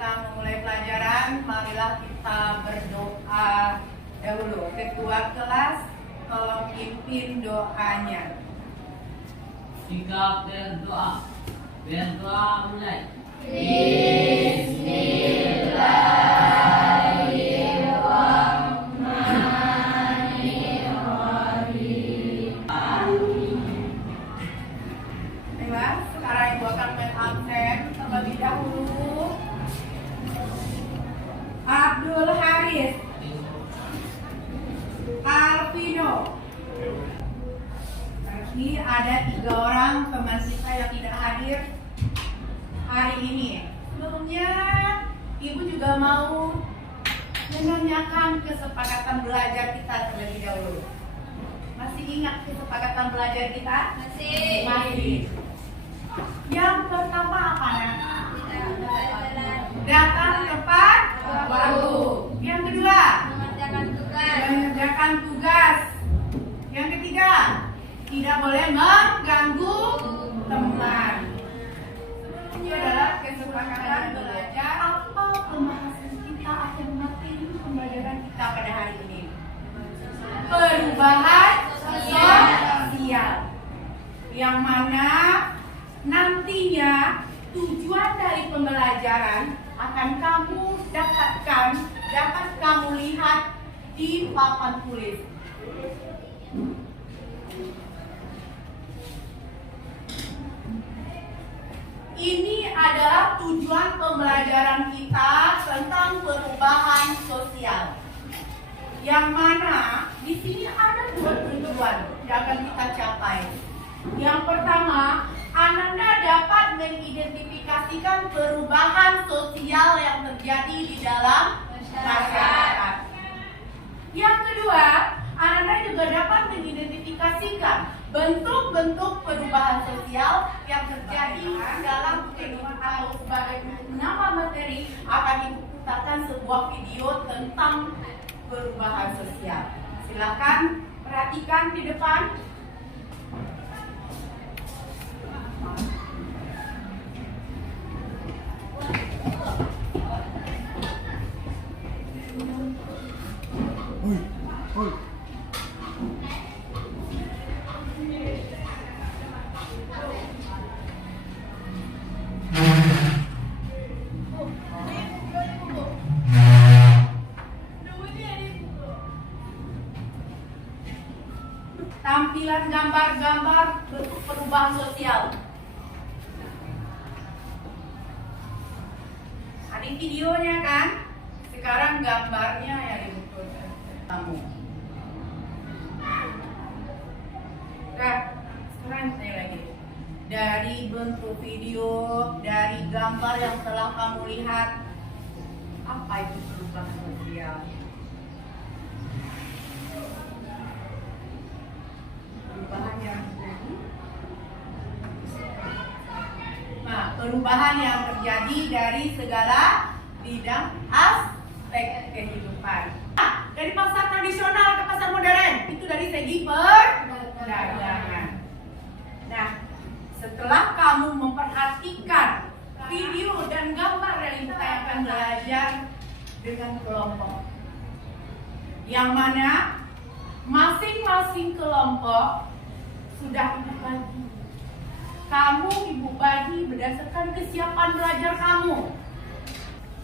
kita memulai pelajaran, marilah kita berdoa dahulu. Ketua kelas, tolong pimpin doanya. Sikap berdoa. Berdoa mulai. Baiklah, sekarang Ibu akan mengabsen terlebih dahulu Abdul Haris, Alvino. Ini ada 3 orang teman kita yang tidak hadir hari ini. Sebelumnya, Ibu juga mau menanyakan kesepakatan belajar kita terlebih dahulu. Masih ingat kesepakatan belajar kita? Masih. Yang pertama apa? Datang tepat waktu. Yang kedua, mengerjakan tugas. Yang ketiga, tidak boleh mengganggu teman. Itu adalah kesepakatan belajar. Apa pembahasan kita akan materi pembelajaran kita pada hari ini? Perubahan sosial, yang mana nantinya tujuan dari pembelajaran akan kamu dapatkan, dapat kamu lihat di papan tulis. Ini adalah tujuan pembelajaran kita tentang perubahan sosial. Yang mana di sini ada 2 tujuan yang akan kita capai. Yang pertama, Ananda dapat mengidentifikasikan perubahan sosial yang terjadi di dalam masyarakat. Yang kedua, Ananda juga dapat mengidentifikasikan bentuk-bentuk perubahan sosial yang terjadi dalam kehidupan atau sebagai nama materi akan diputarkan sebuah video tentang perubahan sosial. Silakan perhatikan di depan. Tampilan gambar-gambar bentuk perubahan sosial. Ada videonya kan? Sekarang gambarnya ya dibutuhkan kamu. Nah, sekarang saya lagi. Dari bentuk video, dari gambar yang telah kamu lihat, apa itu perubahan sosial? Perubahan yang terjadi dari segala bidang aspek kehidupan. Dari pasar tradisional ke pasar modern, itu dari segi perdagangan. Nah, setelah kamu memperhatikan video dan gambar yang kita akan belajar dengan kelompok, yang mana masing-masing kelompok sudah Ibu bagi. Kamu Ibu bagi berdasarkan kesiapan belajar kamu.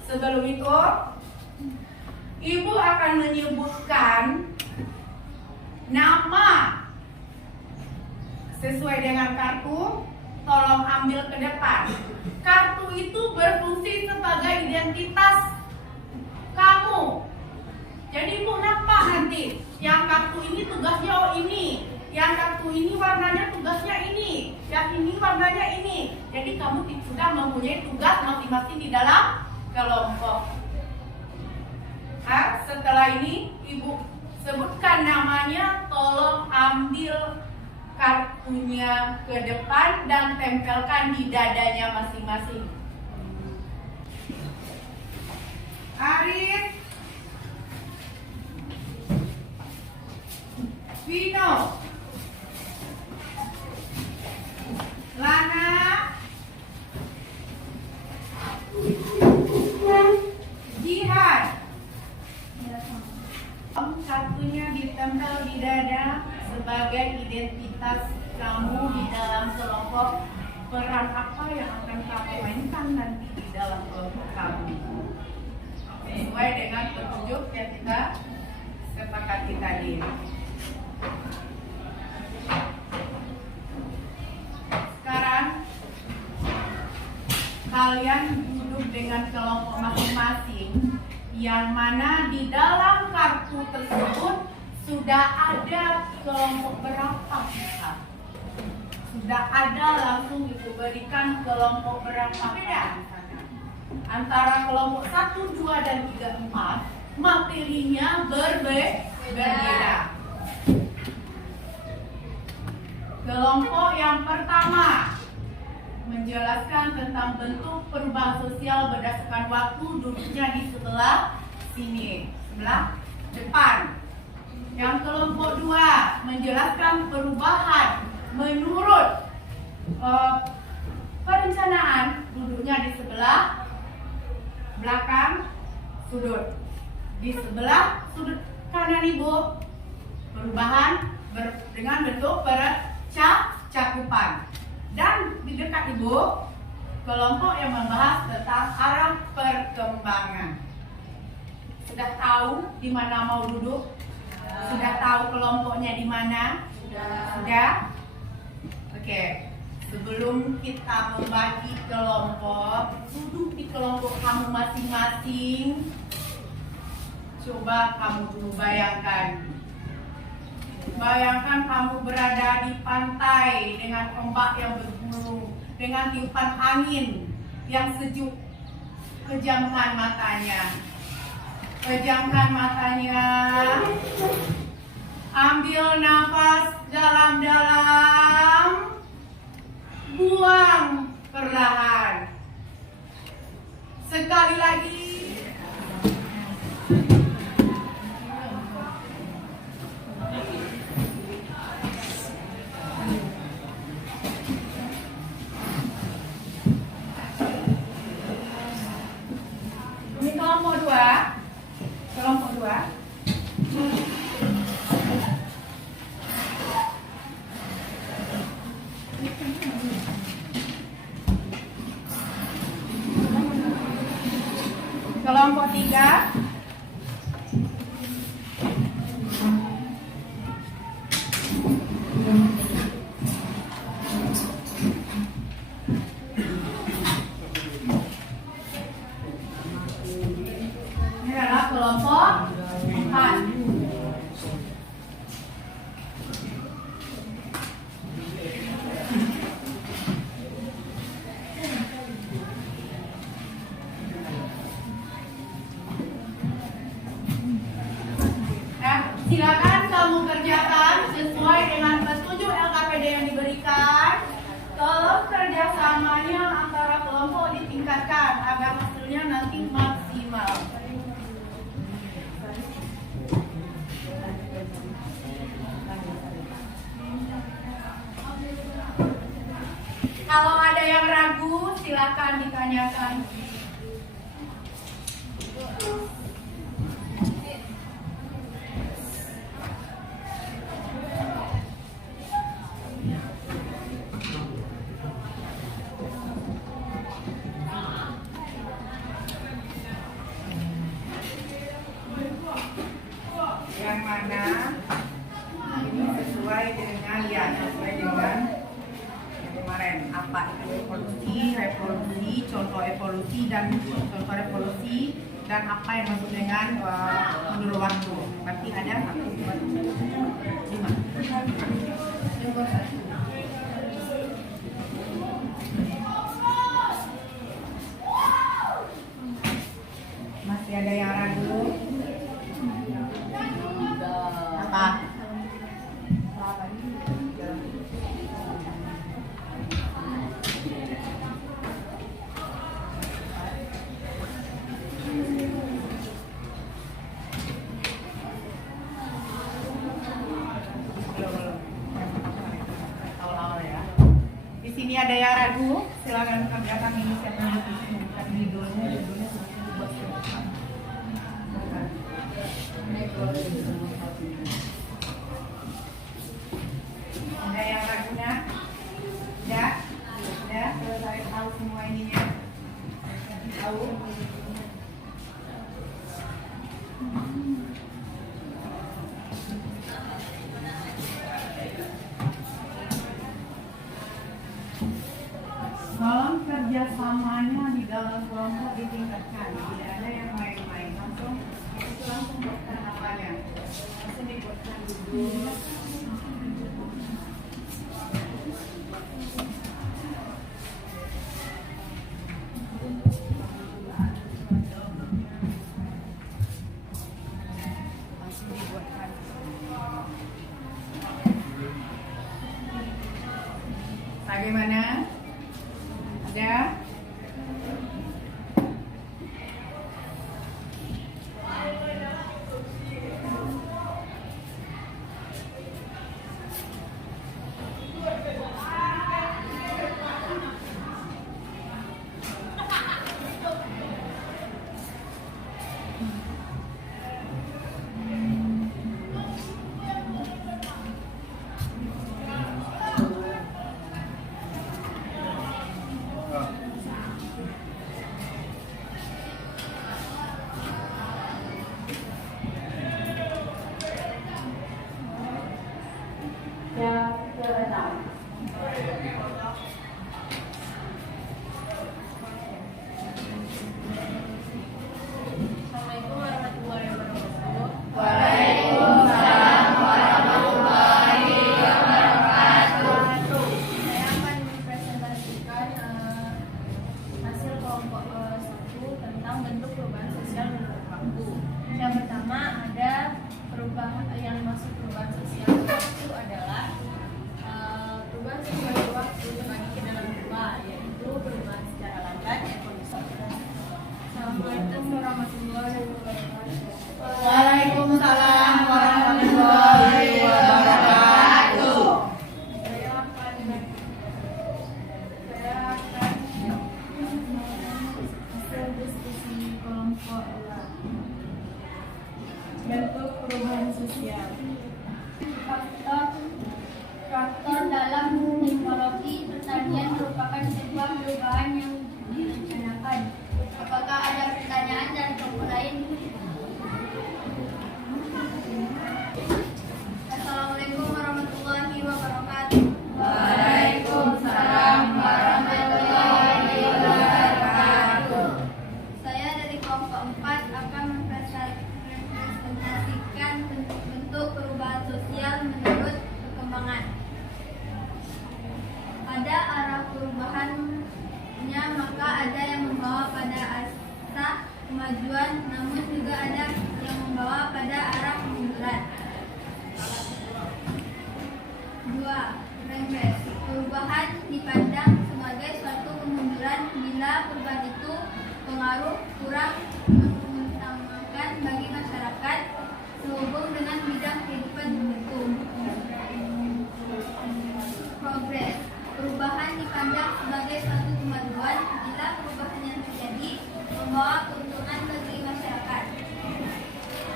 Sebelum itu, Ibu akan menyebutkan nama sesuai dengan kartu. Tolong ambil ke depan. Kartu itu berfungsi sebagai identitas kamu. Jadi Ibu nampak nanti, yang kartu ini tugasnya ini, yang kartu ini warnanya tugasnya ini, yang ini warnanya ini. Jadi kamu sudah mempunyai tugas masing-masing di dalam kelompok. Setelah ini Ibu sebutkan namanya, tolong ambil kartunya ke depan dan tempelkan di dadanya masing-masing. Arif, Vino, Lana, sebagai identitas kamu di dalam kelompok, peran apa yang akan kamu mainkan nanti di dalam kelompok kamu sesuai dengan petunjuk yang kita sepakati tadi. Sekarang kalian duduk dengan kelompok masing-masing, yang mana di dalam kartu tersebut sudah ada kelompok berapa kita. Sudah ada langsung diberikan kelompok berapa, beda antara kelompok 1, 2, dan 3, 4 materinya berbeda. Kelompok yang pertama menjelaskan tentang bentuk perubahan sosial berdasarkan waktu, duduknya di sebelah sini, sebelah depan. Yang kelompok 2 menjelaskan perubahan menurut perencanaan, duduknya di sebelah belakang sudut. Di sebelah sudut kanan ibu, perubahan dengan bentuk cakupan. Dan di dekat ibu, kelompok yang membahas tentang arah perkembangan. Sudah tahu di mana mau duduk? Sudah tahu kelompoknya di mana? Sudah? Oke. Sebelum kita membagi kelompok, duduk di kelompok kamu masing-masing. Coba kamu dulu bayangkan. Bayangkan kamu berada di pantai dengan ombak yang bergulung, dengan tiupan angin yang sejuk. Pejamkan matanya. Pejamkan matanya. Ambil nafas dalam-dalam. Buang perlahan. Sekali lagi. Ini kelompok 2. Kelompok 2. Kelompok 3. Ini adalah kelompok 4. Silakan kamu kerjakan sesuai dengan petunjuk LKPD yang diberikan. Kerjasamanya antara kelompok ditingkatkan agar hasilnya nanti maksimal. Kalau ada yang ragu, silakan ditanyakan. Yang mana ini sesuai dengan kemarin, apa itu revolusi, contoh evolusi dan contoh revolusi, dan apa yang masuk dengan menurut waktu. Berarti ada 1, 2, 3, 4, 5. Masih ada yang ragu? Apa? Awal-awal ya. Di sini ada yang ragu? Silakan kerjakan ini siapa yang bukan judulnya buat siapa. tahu. Dalam kerjasamanya di dalam kelompok ditingkatkan, tidak ada yang main-main, langsung buatkan apanya, langsung dibuatkan dulu. Langsung dibuatkan. Bagaimana? Ada? Assalamualaikum warahmatullahi wabarakatuh. Waalaikumsalam warahmatullahi wabarakatuh. Saya akan mempresentasikan hasil kelompok 1 tentang bentuk perubahan sosial menurut waktu. Yang pertama ada perubahan yang masuk perubahan sosial waktu adalah perubahan sosial waktu terbagi ke dalam dua, yaitu perubahan secara lambat dan kondisi. Assalamualaikum warahmatullahi wabarakatuh. Waalaikumsalam warahmatullahi wabarakatuh. Saya akan hasil diskusi kelompok bentuk perubahan sosial. Faktor dalam teknologi pertanian merupakan sebuah perubahan yang direncanakan. Apakah ada pertanyaan dari kelompok lain? Assalamualaikum warahmatullahi wabarakatuh. Waalaikumsalam warahmatullahi wabarakatuh. Saya dari kelompok 4 akan mempresentasikan bentuk perubahan sosial menurut perkembangan. Pada arah perubahannya, maka ada yang membawa pada asa kemajuan, namun juga ada yang membawa pada arah kemunduran. 2. Regres. Perubahan dipandang sebagai suatu kemunduran bila perubahan itu pengaruh kurang mengutamakan bagi masyarakat sehubung dengan bidang kehidupan tertentu. Progres. Perubahan dipandang sebagai suatu kemajuan bila perubahan yang terjadi membawa keuntungan bagi masyarakat.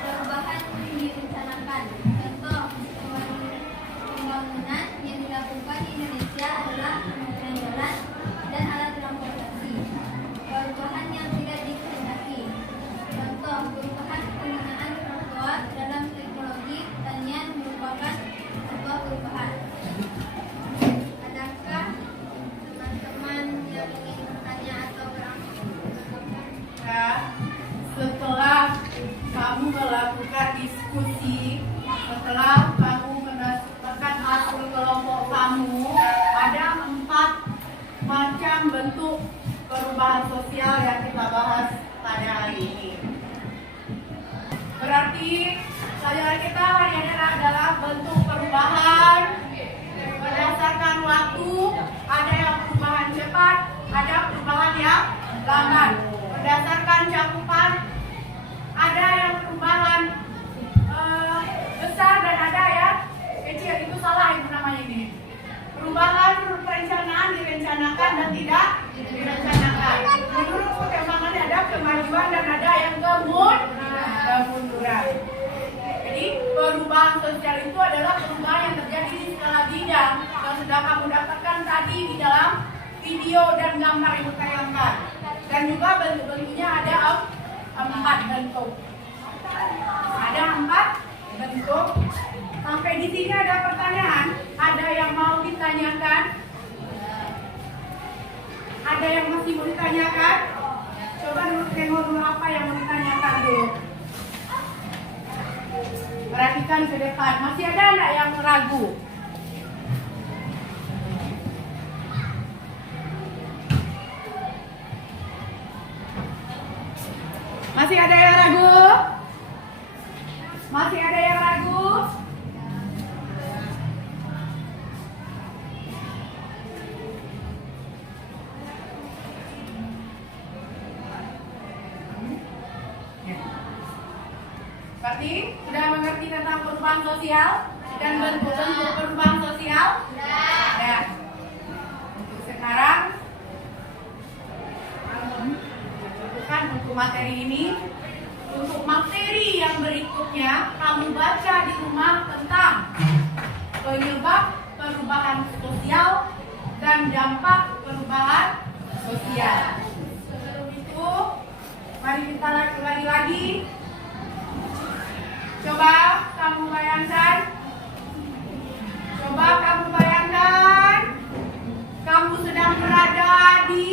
Perubahan direncanakan. Contoh pembangunan yang dilakukan di Indonesia adalah pembangunan jalan dan alat transportasi. Perubahan yang tidak dikehendaki. Contoh perubahan penggunaan trotoar dalam teknologi pertanian merupakan sebuah perubahan. Adakah teman-teman yang ingin bertanya atau berangkat? Ya, setelah kamu melakukan diskusi, setelah kamu mendapatkan hasil kelompok kamu, ada 4 macam bentuk perubahan sosial yang kita bahas pada hari ini. Berarti pelajaran kita hari ini adalah bentuk perubahan berdasarkan waktu. Ada yang perubahan cepat, ada perubahan yang lambat. Berdasarkan cakupan, ada yang perubahan besar dan ada yang kecil. Itu salah itu namanya ini. Perubahan perencanaan direncanakan dan tidak direncanakan. Menurut perkembangan ada kemajuan dan ada yang kemunduran. Jadi perubahan sosial itu adalah perubahan yang terjadi di skala bidang yang sudah kamu dapatkan tadi di dalam video dan gambar yang ditayangkan. Dan Dan juga bentuk-bentuknya ada 4 bentuk. Ada 4 bentuk. Sampai di sini ada pertanyaan. Ada yang mau ditanyakan? Ada yang masih mau ditanyakan? Coba dulu tengok dulu apa yang mau ditanyakan dulu. Perhatikan ke depan. Masih ada enggak yang ragu? Masih ada yang ragu? Masih ada yang ragu? Berarti sudah mengerti tentang perubahan sosial dan bentuk-bentuk perubahan sosial? Ya. Untuk sekarang, bukan untuk materi ini. Untuk materi yang berikutnya, kamu baca di rumah tentang penyebab perubahan sosial dan dampak perubahan sosial. Sebelum itu, mari kita lagi. Coba kamu bayangkan, kamu sedang berada di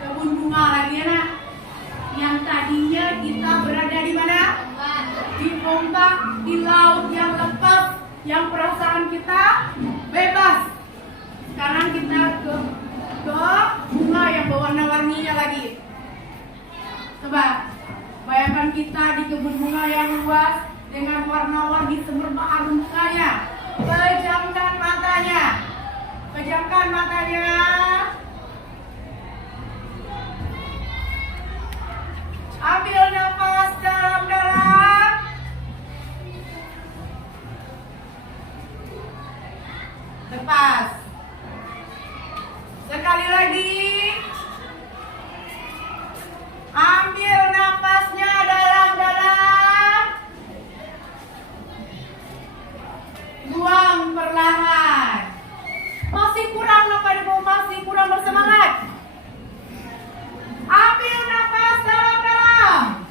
kebun bunga lagi ya nak. Yang tadinya kita berada di mana? Di ombak, di laut yang lepas, yang perasaan kita bebas. Sekarang kita ke bunga yang berwarna-warninya lagi. Coba bayangkan kita di kebun bunga yang luas dengan warna-warni semerbak harum bunganya. Pejamkan matanya. Ambil nafas dalam-dalam. Lepas. Sekali lagi. Ambil nafasnya dalam-dalam. Buang perlahan. Masih kurang bersemangat. Ambil nafas dalam-dalam.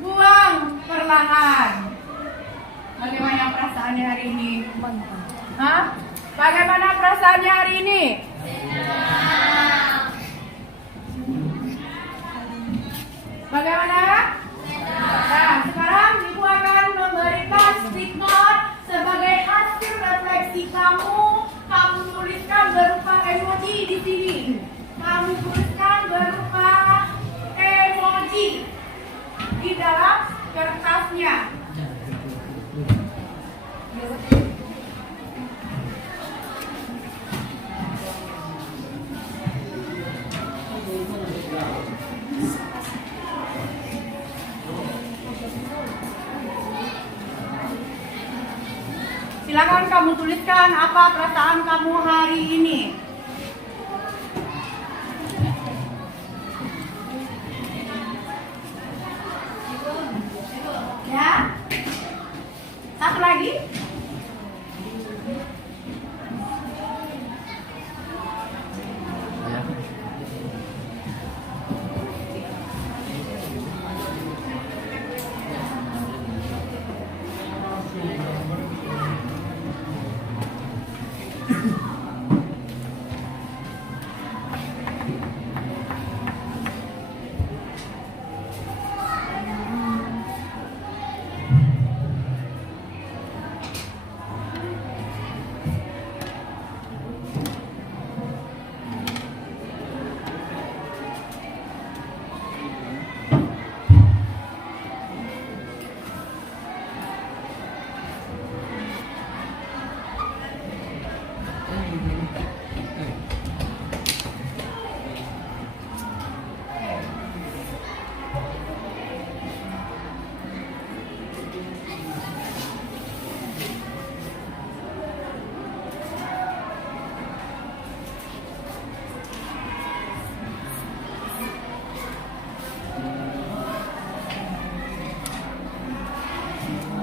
Buang perlahan. Bagaimana perasaannya hari ini? Hah? Bagaimana perasaannya hari ini? Bagaimana? Nah, sekarang Ibu akan memberikan stick note sebagai hasil refleksi kamu. Kamu tuliskan berupa emoji di sini. Kamu tuliskan berupa emoji di dalam kertasnya. Silakan kamu tuliskan apa perasaan kamu hari ini. Ya. Satu lagi.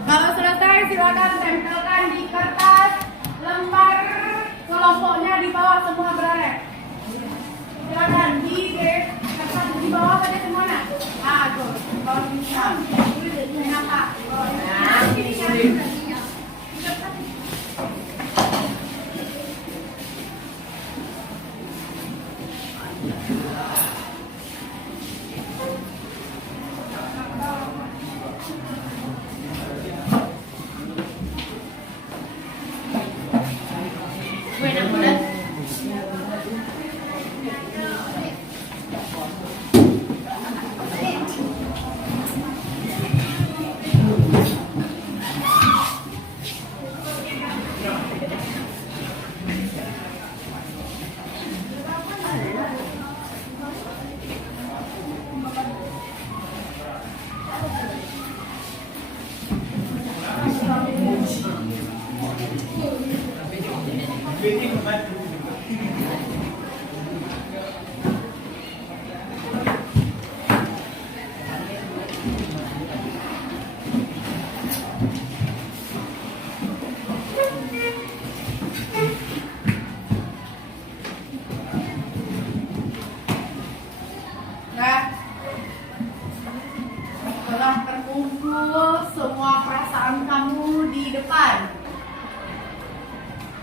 Kalau selesai silakan tempelkan di kertas lembar kelompoknya di bawah semua berada. Silakan di bawah saja semuanya. Ah, tuh. Bawah sini. Kenapa? Nah, telah terkumpul semua perasaan kamu di depan.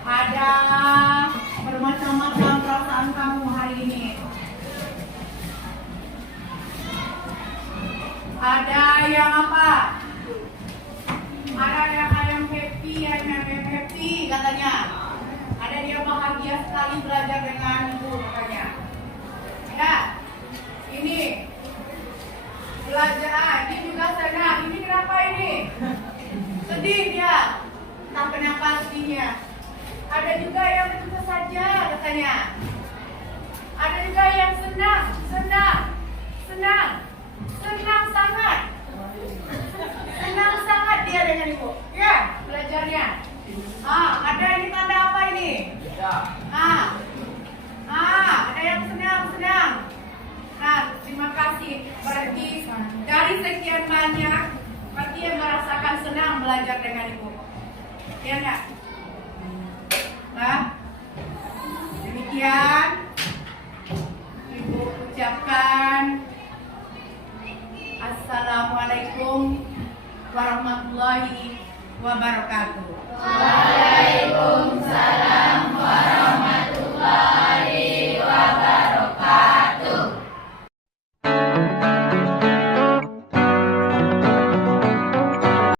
Ada bermacam-macam perasaan kamu hari ini. Ada yang apa? Ada yang happy, katanya. Ada dia bahagia sekali belajar dengan ibu katanya. Ada? Ini belajar, ini juga senang. Ini kenapa ini? Sedih dia. Tak kenapa sedihnya. Ada juga yang begitu saja katanya. Ada juga yang senang sangat. Senang sangat dia dengan ibu. Ya, belajarnya. Ada ini tanda apa ini? Ada yang senang. Nah, terima kasih. Berarti dari sekian banyak, berarti yang merasakan senang belajar dengan ibu. Ya enggak? Nah, demikian ibu ucapkan Assalamualaikum warahmatullahi wabarakatuh.